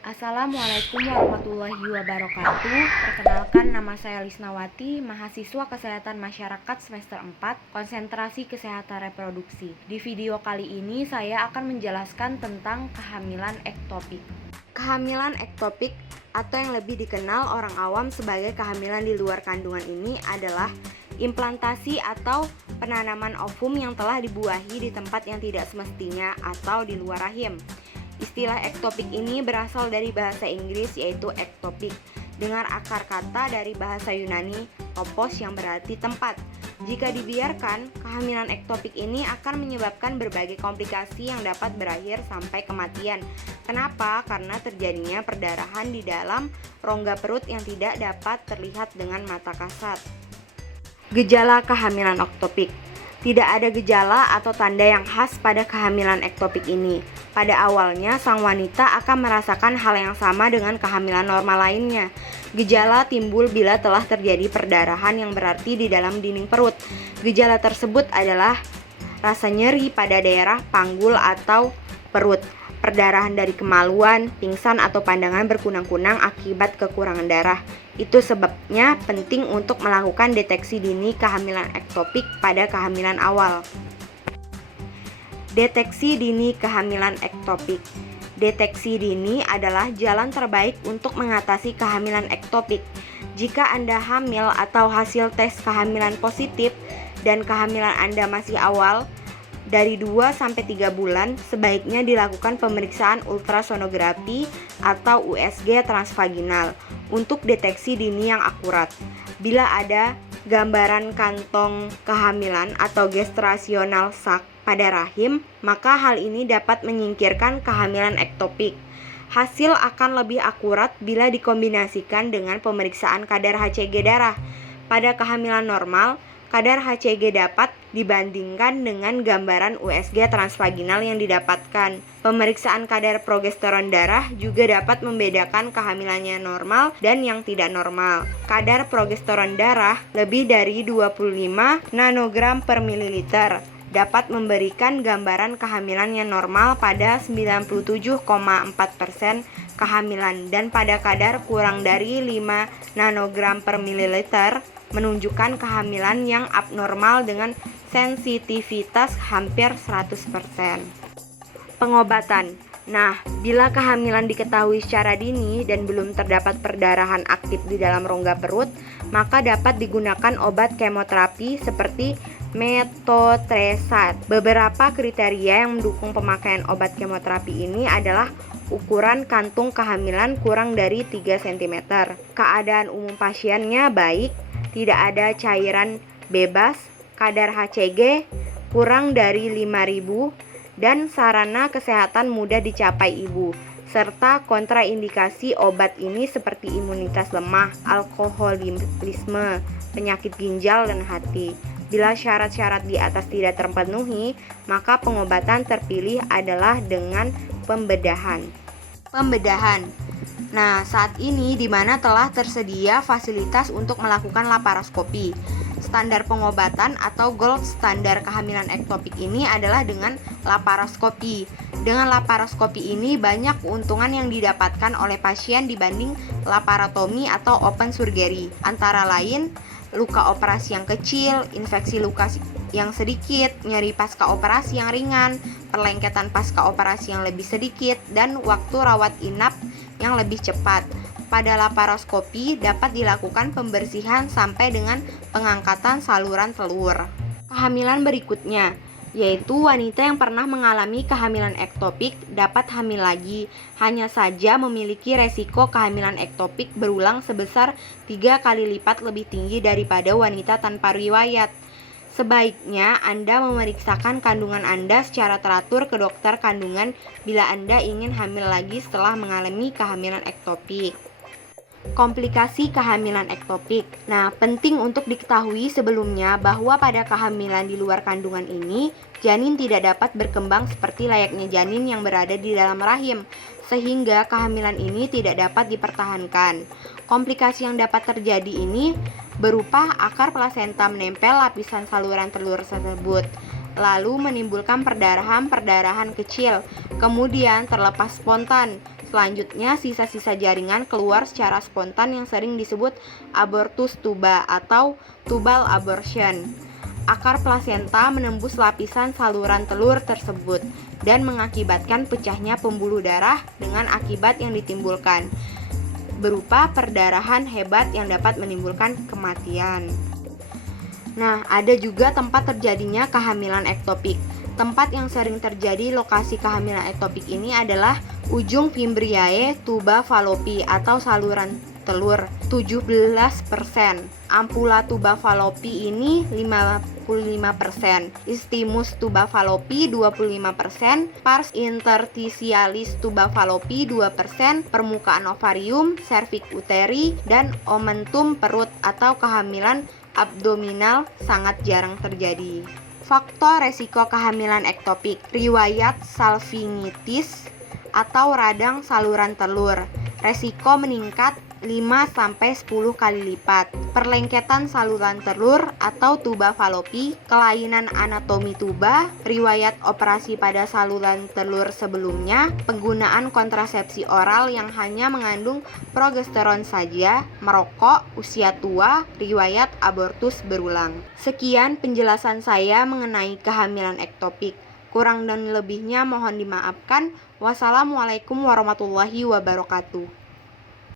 Assalamualaikum warahmatullahi wabarakatuh. Perkenalkan, nama saya Lisnawati, mahasiswa Kesehatan Masyarakat semester 4, konsentrasi kesehatan reproduksi. Di video kali ini saya akan menjelaskan tentang kehamilan ektopik. Kehamilan ektopik atau yang lebih dikenal orang awam sebagai kehamilan di luar kandungan ini adalah implantasi atau penanaman ovum yang telah dibuahi di tempat yang tidak semestinya atau di luar rahim. Istilah ektopik ini berasal dari bahasa Inggris yaitu ektopik dengan akar kata dari bahasa Yunani topos yang berarti tempat. Jika dibiarkan, kehamilan ektopik ini akan menyebabkan berbagai komplikasi yang dapat berakhir sampai kematian. Kenapa? Karena terjadinya perdarahan di dalam rongga perut yang tidak dapat terlihat dengan mata kasat. Gejala kehamilan ektopik. Tidak ada gejala atau tanda yang khas pada kehamilan ektopik ini. Pada awalnya, sang wanita akan merasakan hal yang sama dengan kehamilan normal lainnya. Gejala timbul bila telah terjadi perdarahan yang berarti di dalam dinding perut. Gejala tersebut adalah rasa nyeri pada daerah panggul atau perut, perdarahan dari kemaluan, pingsan atau pandangan berkunang-kunang akibat kekurangan darah. Itu sebabnya penting untuk melakukan deteksi dini kehamilan ektopik pada kehamilan awal. Deteksi dini kehamilan ektopik. Deteksi dini adalah jalan terbaik untuk mengatasi kehamilan ektopik. Jika Anda hamil atau hasil tes kehamilan positif dan kehamilan Anda masih awal, dari 2-3 bulan, sebaiknya dilakukan pemeriksaan ultrasonografi atau USG transvaginal untuk deteksi dini yang akurat. Bila ada gambaran kantong kehamilan atau gestational sac pada rahim, maka hal ini dapat menyingkirkan kehamilan ektopik. Hasil akan lebih akurat bila dikombinasikan dengan pemeriksaan kadar HCG darah. Pada kehamilan normal, kadar HCG dapat dibandingkan dengan gambaran USG transvaginal yang didapatkan. Pemeriksaan kadar progesteron darah juga dapat membedakan kehamilannya normal dan yang tidak normal. Kadar progesteron darah lebih dari 25 nanogram per mililiter dapat memberikan gambaran kehamilan yang normal pada 97,4% kehamilan dan pada kadar kurang dari 5 nanogram per mililiter menunjukkan kehamilan yang abnormal dengan sensitivitas hampir 100%. Pengobatan. Nah, bila kehamilan diketahui secara dini dan belum terdapat perdarahan aktif di dalam rongga perut, maka dapat digunakan obat kemoterapi seperti metotresat. Beberapa kriteria yang mendukung pemakaian obat kemoterapi ini adalah ukuran kantung kehamilan kurang dari 3 cm. Keadaan umum pasiennya baik, tidak ada cairan bebas, kadar HCG kurang dari 5.000, dan sarana kesehatan mudah dicapai ibu, serta kontraindikasi obat ini seperti imunitas lemah, alkoholisme, penyakit ginjal dan hati. Bila syarat-syarat di atas tidak terpenuhi, maka pengobatan terpilih adalah dengan pembedahan. Nah, saat ini di mana telah tersedia fasilitas untuk melakukan laparoskopi. Standar pengobatan atau gold standar kehamilan ektopik ini adalah dengan laparoskopi. Dengan laparoskopi ini banyak keuntungan yang didapatkan oleh pasien dibanding laparotomi atau open surgery. Antara lain, luka operasi yang kecil, infeksi luka yang sedikit, nyeri pasca operasi yang ringan, perlengketan pasca operasi yang lebih sedikit, dan waktu rawat inap yang lebih cepat. Pada laparoskopi dapat dilakukan pembersihan sampai dengan pengangkatan saluran telur. Kehamilan berikutnya, yaitu wanita yang pernah mengalami kehamilan ektopik dapat hamil lagi, hanya saja memiliki resiko kehamilan ektopik berulang sebesar 3 kali lipat lebih tinggi daripada wanita tanpa riwayat. Sebaiknya Anda memeriksakan kandungan Anda secara teratur ke dokter kandungan bila Anda ingin hamil lagi setelah mengalami kehamilan ektopik. Komplikasi kehamilan ektopik. Nah, penting untuk diketahui sebelumnya bahwa pada kehamilan di luar kandungan ini, janin tidak dapat berkembang seperti layaknya janin yang berada di dalam rahim, sehingga kehamilan ini tidak dapat dipertahankan. Komplikasi yang dapat terjadi ini berupa akar plasenta menempel lapisan saluran telur tersebut, lalu menimbulkan perdarahan kecil, kemudian terlepas spontan, Selanjutnya, sisa-sisa jaringan keluar secara spontan yang sering disebut abortus tuba atau tubal abortion. Akar plasenta menembus lapisan saluran telur tersebut dan mengakibatkan pecahnya pembuluh darah dengan akibat yang ditimbulkan berupa perdarahan hebat yang dapat menimbulkan kematian. Nah, ada juga tempat terjadinya kehamilan ektopik. Tempat yang sering terjadi lokasi kehamilan ektopik ini adalah ujung fimbriae tuba fallopi atau saluran telur 17%, ampula tuba fallopi ini 55%, istimus tuba fallopi 25%, pars interstitialis tuba fallopi 2%, permukaan ovarium, cervix uteri, dan omentum perut atau kehamilan abdominal sangat jarang terjadi. Faktor resiko kehamilan ektopik, riwayat salpingitis atau radang saluran telur, resiko meningkat 5-10 kali lipat. Perlengketan saluran telur atau tuba fallopi, kelainan anatomi tuba, riwayat operasi pada saluran telur sebelumnya, penggunaan kontrasepsi oral yang hanya mengandung progesteron saja, merokok, usia tua, riwayat abortus berulang. Sekian penjelasan saya mengenai kehamilan ektopik. Kurang dan lebihnya mohon dimaafkan. Wassalamualaikum warahmatullahi wabarakatuh.